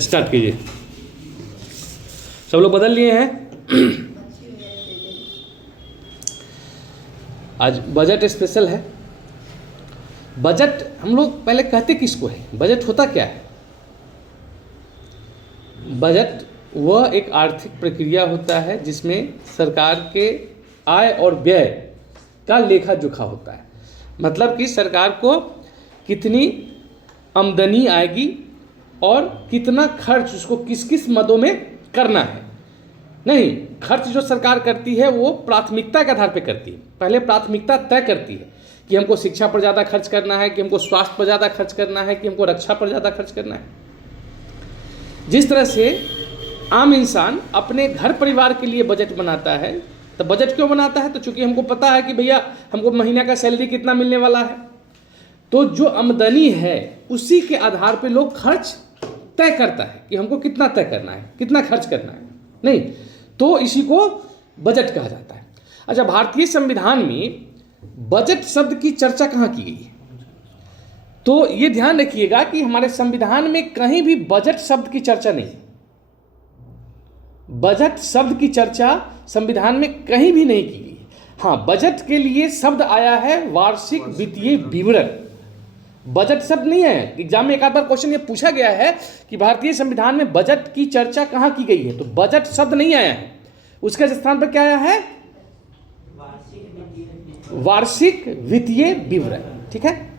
Start कीजिए। सब लोग बदल लिए हैं। आज बजट स्पेशल है। बजट हम लोग पहले कहते किसको है? बजट होता क्या है? बजट वह एक आर्थिक प्रक्रिया होता है जिसमें सरकार के आय और व्यय का लेखा जोखा होता है। मतलब कि सरकार को कितनी आमदनी आएगी और कितना खर्च उसको किस किस मदों में करना है। नहीं, खर्च जो सरकार करती है वो प्राथमिकता के आधार पर करती है। पहले प्राथमिकता तय करती है कि हमको शिक्षा पर ज़्यादा खर्च करना है, कि हमको स्वास्थ्य पर ज़्यादा खर्च करना है, कि हमको रक्षा पर ज़्यादा खर्च करना है। जिस तरह से आम इंसान अपने घर परिवार के लिए बजट बनाता है, तो बजट क्यों बनाता है? तो चूंकि हमको पता है कि भैया हमको महीने का सैलरी कितना मिलने वाला है, तो जो आमदनी है उसी के आधार पे लोग खर्च तय करता है कि हमको कितना तय करना है, कितना खर्च करना है। नहीं, तो इसी को बजट कहा जाता है। अच्छा, भारतीय संविधान में बजट शब्द की चर्चा कहाँ की गई है? तो ये ध्यान रखिएगा कि हमारे संविधान में कहीं भी बजट शब्द की चर्चा नहीं है। बजट शब्द की चर्चा संविधान में कहीं भी नहीं की गई। हाँ, बजट के लिए शब्द आया है वार्षिक वित्तीय विवरण। बजट शब्द नहीं है। एग्जाम में एक आध बार क्वेश्चन ये पूछा गया है कि भारतीय संविधान में बजट की चर्चा कहाँ की गई है, तो बजट शब्द नहीं आया है। उसके स्थान पर क्या आया है? वार्षिक वित्तीय विवरण। ठीक है,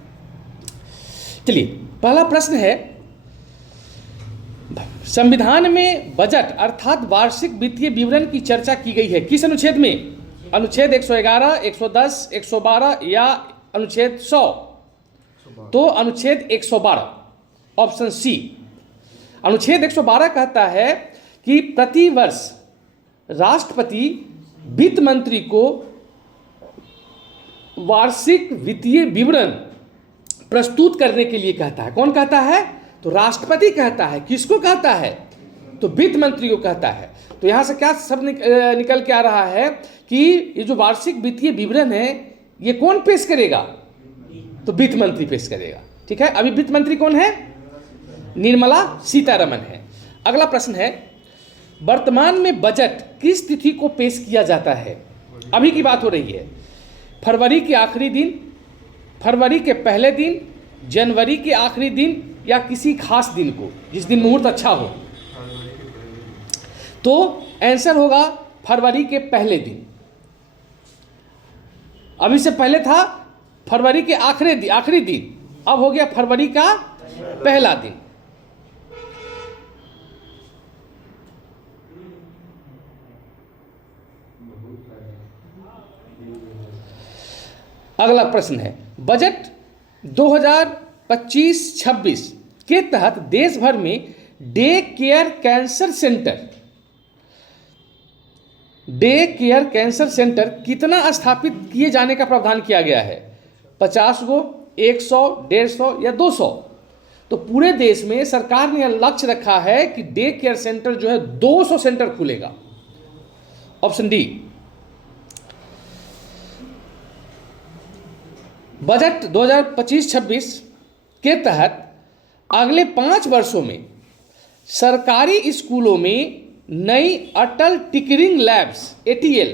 चलिए पहला प्रश्न है, संविधान में बजट अर्थात वार्षिक वित्तीय विवरण की चर्चा की गई है किस अनुच्छेद में? अनुच्छेद 111, 110, 112 या अनुच्छेद 100? तो अनुच्छेद 112, ऑप्शन सी। अनुच्छेद 112 कहता है कि प्रति वर्ष राष्ट्रपति वित्त मंत्री को वार्षिक वित्तीय विवरण प्रस्तुत करने के लिए कहता है। कौन कहता है? तो राष्ट्रपति कहता है। किसको कहता है? तो वित्त मंत्री को कहता है। तो यहां से क्या सब निकल के आ रहा है कि ये जो वार्षिक वित्तीय विवरण है ये कौन पेश करेगा? तो वित्त मंत्री पेश करेगा। ठीक है, अभी वित्त मंत्री कौन है? निर्मला सीतारमण है। अगला प्रश्न है, वर्तमान में बजट किस तिथि को पेश किया जाता है? अभी की बात हो रही है। फरवरी के आखिरी दिन, फरवरी के पहले दिन, जनवरी के आखिरी दिन या किसी खास दिन को, जिस दिन मुहूर्त अच्छा हो। तो आंसर होगा फरवरी के पहले दिन। अभी से पहले था फरवरी के आखिरी दिन, अब हो गया फरवरी का पहला दिन। अगला प्रश्न है, बजट 2025-26 के तहत देश भर में डे केयर कैंसर सेंटर कितना स्थापित किए जाने का प्रावधान किया गया है? 50 गो, 100, 150 या 200? तो पूरे देश में सरकार ने लक्ष्य रखा है कि डे केयर सेंटर जो है 200 सेंटर खुलेगा। Option D. बजट 2025-26 के तहत अगले 5 वर्षों में सरकारी स्कूलों में नई अटल टिकरिंग लैब्स ATL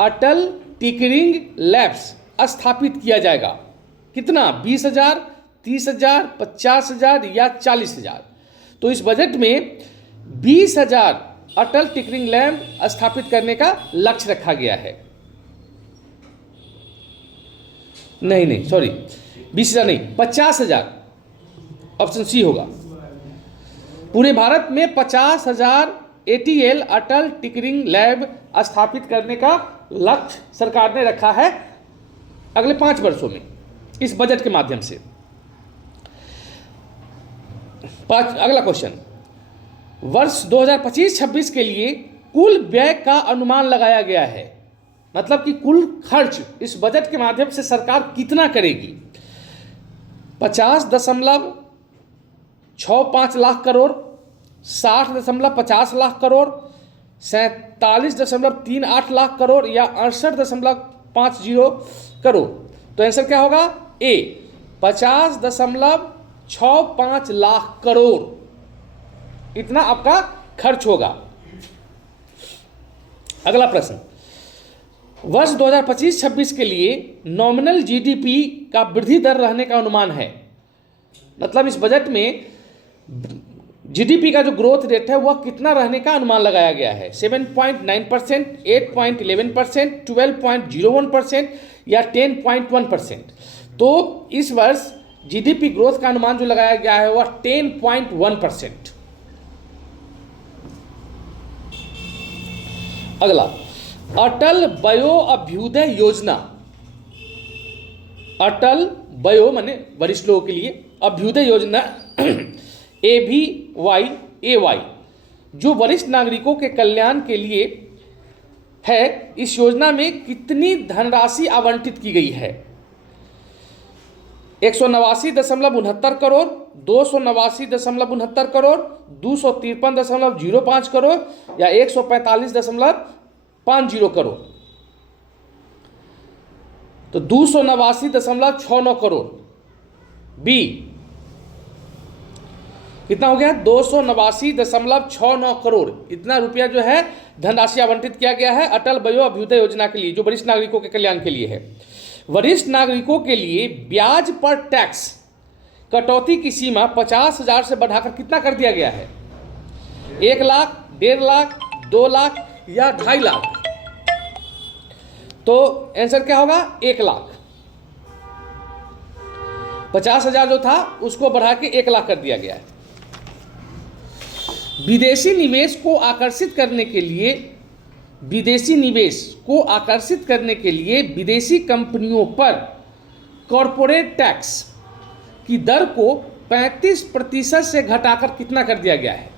अटल टिकरिंग लैब्स स्थापित किया जाएगा। कितना? 20,000, 30,000, 50,000 या 40,000? तो इस बजट में 20,000 अटल टिकरिंग लैब स्थापित करने का लक्ष्य रखा गया है। नहीं, सॉरी, 20,000 नहीं, 50,000। ऑप्शन सी होगा। पूरे भारत में 50,000 ATL अटल टिकरिंग लैब स्थापित करने का लक्ष्य सरकार ने रखा है अगले 5 वर्षों में इस बजट के माध्यम से। अगला क्वेश्चन, वर्ष 2025-26 के लिए कुल व्यय का अनुमान लगाया गया है। मतलब कि कुल खर्च इस बजट के माध्यम से सरकार कितना करेगी? 50.65 लाख करोड़, 60.50 लाख करोड़, 47.38 लाख करोड़ या 68.50 करोड़? तो आंसर क्या होगा? ए, 50.65 लाख करोड़। इतना आपका खर्च होगा। अगला प्रश्न, वर्ष 2025-26 के लिए नॉमिनल जीडीपी का वृद्धि दर रहने का अनुमान है। मतलब इस बजट में जीडीपी का जो ग्रोथ रेट है वह कितना रहने का अनुमान लगाया गया है। 7.9%, 8.11%, 12.01% या 10.1%। तो इस वर्ष जीडीपी ग्रोथ का अनुमान जो लगाया गया है वह 10.1%। अगला, अटल वयो अभ्युदय योजना। अटल वयो माने वरिष्ठ लोगों के लिए, अभ्युदय योजना AVY जो वरिष्ठ नागरिकों के कल्याण के लिए है, इस योजना में कितनी धनराशि आवंटित की गई है। 189.69 करोड़, 289.69 करोड़, 253.05 करोड़ या 145.50 करोड़। तो 289.69 करोड़ बी कितना हो गया, 289.69 करोड़। इतना रुपया जो है धनराशि आवंटित किया गया है अटल वयो अभ्युदय योजना के लिए, जो वरिष्ठ नागरिकों के कल्याण के लिए है। वरिष्ठ नागरिकों के लिए ब्याज पर टैक्स कटौती की सीमा 50,000 से बढ़ाकर कितना कर दिया गया है। 1 लाख, 1.5 लाख, 2 लाख या 2.5 लाख। तो आंसर क्या होगा, 1 लाख। 50,000 जो था उसको बढ़ा के 1 लाख कर दिया गया है। विदेशी निवेश को आकर्षित करने के लिए विदेशी कंपनियों पर कॉरपोरेट टैक्स की दर को 35% से घटाकर कितना कर दिया गया है।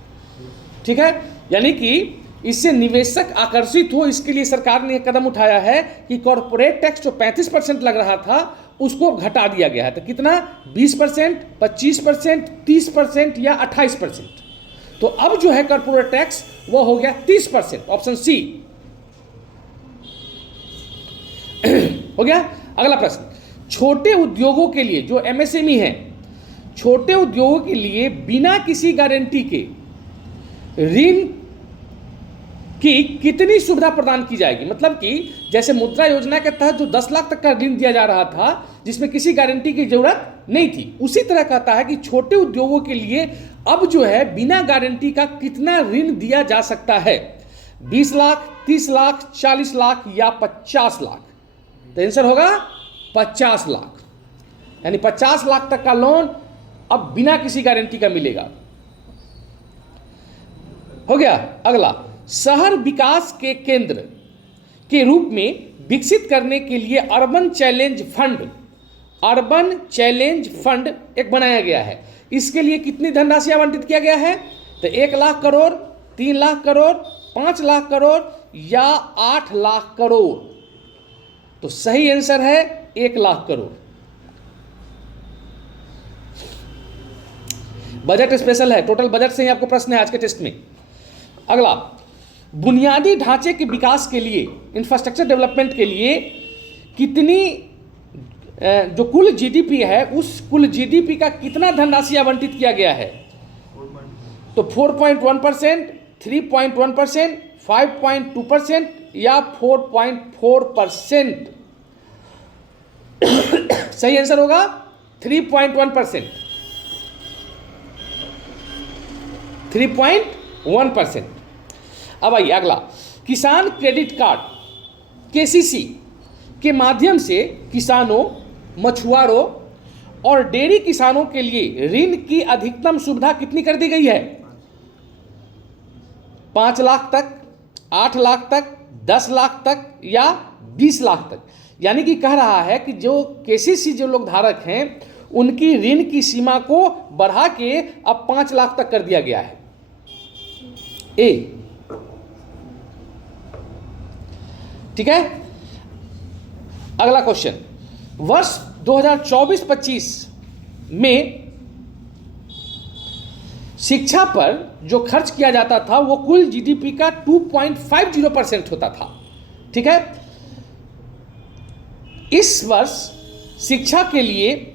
ठीक है, यानी कि इससे निवेशक आकर्षित हो, इसके लिए सरकार ने कदम उठाया है कि कॉरपोरेट टैक्स जो 35% लग रहा था उसको घटा दिया गया है। तो कितना, 20%, 25%, 30% या 28%। तो अब जो है कॉर्पोरेट टैक्स वो हो गया 30%, ऑप्शन सी हो गया। अगला प्रश्न, छोटे उद्योगों के लिए जो एमएसएमई है, छोटे उद्योगों के लिए बिना किसी गारंटी के ऋण की कितनी सुविधा प्रदान की जाएगी। मतलब कि जैसे मुद्रा योजना के तहत जो 10 लाख तक का ऋण दिया जा रहा था जिसमें किसी गारंटी की जरूरत नहीं थी, उसी तरह कहता है कि छोटे उद्योगों के लिए अब जो है बिना गारंटी का कितना ऋण दिया जा सकता है। 20 लाख, 30 लाख, 40 लाख या 50 लाख। तो आंसर होगा 50 लाख, यानी 50 लाख तक का लोन अब बिना किसी गारंटी का मिलेगा। हो गया। अगला, शहर विकास के केंद्र के रूप में विकसित करने के लिए अर्बन चैलेंज फंड एक बनाया गया है। इसके लिए कितनी धनराशि आवंटित किया गया है। तो 1 लाख करोड़, 3 लाख करोड़, 5 लाख करोड़ या 8 लाख करोड़। तो सही आंसर है 1 लाख करोड़। बजट स्पेशल है, टोटल बजट से ही आपको प्रश्न है आज के टेस्ट में। अगला, बुनियादी ढांचे के विकास के लिए, इंफ्रास्ट्रक्चर डेवलपमेंट के लिए कितनी जो कुल जीडीपी है उस कुल जीडीपी का कितना धनराशि आवंटित किया गया है। तो 4.1%, 3.1%, 5.2% या 4.4%। सही आंसर होगा 3.1%। 3.1%। अब आइए अगला, किसान क्रेडिट कार्ड केसीसी के माध्यम से किसानों, मछुआरों और डेयरी किसानों के लिए ऋण की अधिकतम सुविधा कितनी कर दी गई है। 5 लाख तक, 8 लाख तक, 10 लाख तक या 20 लाख तक। यानी कि कह रहा है कि जो केसीसी जो लोग धारक हैं उनकी ऋण की सीमा को बढ़ा के अब 5 लाख तक कर दिया गया है। ए, ठीक है। अगला क्वेश्चन, वर्ष 2024-25 में शिक्षा पर जो खर्च किया जाता था वो कुल जीडीपी का 2.50% होता था। ठीक है, इस वर्ष शिक्षा के लिए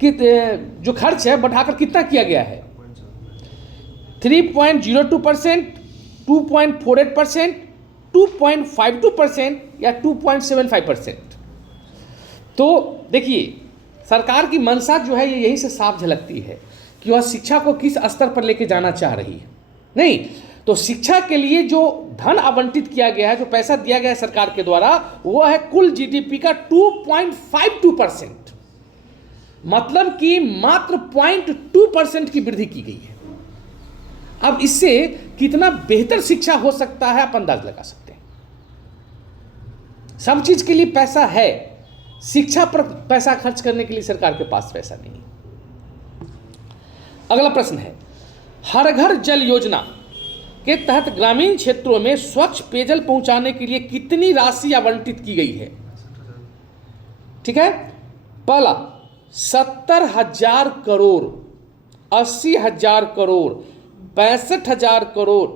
जो खर्च है बढ़ाकर कितना किया गया है। 3.02%, 2.48%, 2.52% या 2.75%। तो देखिए सरकार की मंशा जो है ये यहीं से साफ झलकती है कि वह शिक्षा को किस स्तर पर लेके जाना चाह रही है। नहीं तो शिक्षा के लिए जो धन आवंटित किया गया है, जो पैसा दिया गया है सरकार के द्वारा, वो है कुल जीडीपी का 2.52%, मतलब कि मात्र 0.2% की वृद्धि की गई है। अब इससे कितना बेहतर शिक्षा हो सकता है आप अंदाज लगा सकते हैं। सब चीज के लिए पैसा है, शिक्षा पर पैसा खर्च करने के लिए सरकार के पास पैसा नहीं है। अगला प्रश्न है, हर घर जल योजना के तहत ग्रामीण क्षेत्रों में स्वच्छ पेयजल पहुंचाने के लिए कितनी राशि आवंटित की गई है? ठीक है, पहला 70,000 करोड़, 80,000 करोड़, 65,000 करोड़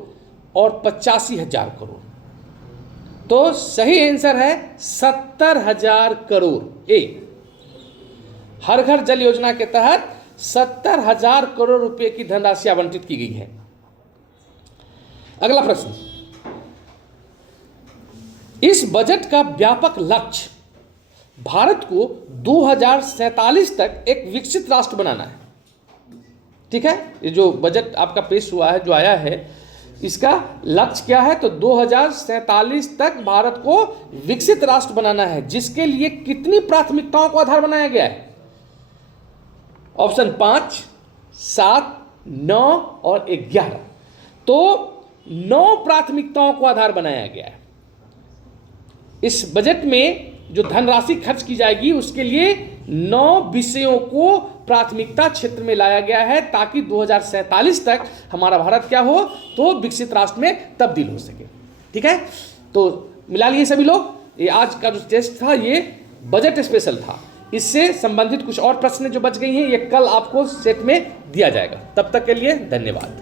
और 85,000 करोड़। तो सही आंसर है 70,000 करोड़। ए, हर घर जल योजना के तहत 70,000 करोड़ रुपए की धनराशि आवंटित की गई है। अगला प्रश्न, इस बजट का व्यापक लक्ष्य भारत को 2047 तक एक विकसित राष्ट्र बनाना है। ठीक है, ये जो बजट आपका पेश हुआ है, जो आया है, इसका लक्ष्य क्या है? तो 2047 तक भारत को विकसित राष्ट्र बनाना है, जिसके लिए कितनी प्राथमिकताओं को आधार बनाया गया है? ऑप्शन 5, 7, 9 और 11। तो 9 प्राथमिकताओं को आधार बनाया गया है। इस बजट में जो धनराशि खर्च की जाएगी उसके लिए 9 विषयों को प्राथमिकता क्षेत्र में लाया गया है, ताकि 2047 तक हमारा भारत क्या हो? तो विकसित राष्ट्र में तब्दील हो सके। ठीक है, तो मिला लिए सभी लोग। ये आज का जो टेस्ट था ये बजट स्पेशल था। इससे संबंधित कुछ और प्रश्न जो बच गई हैं ये कल आपको सेट में दिया जाएगा। तब तक के लिए धन्यवाद।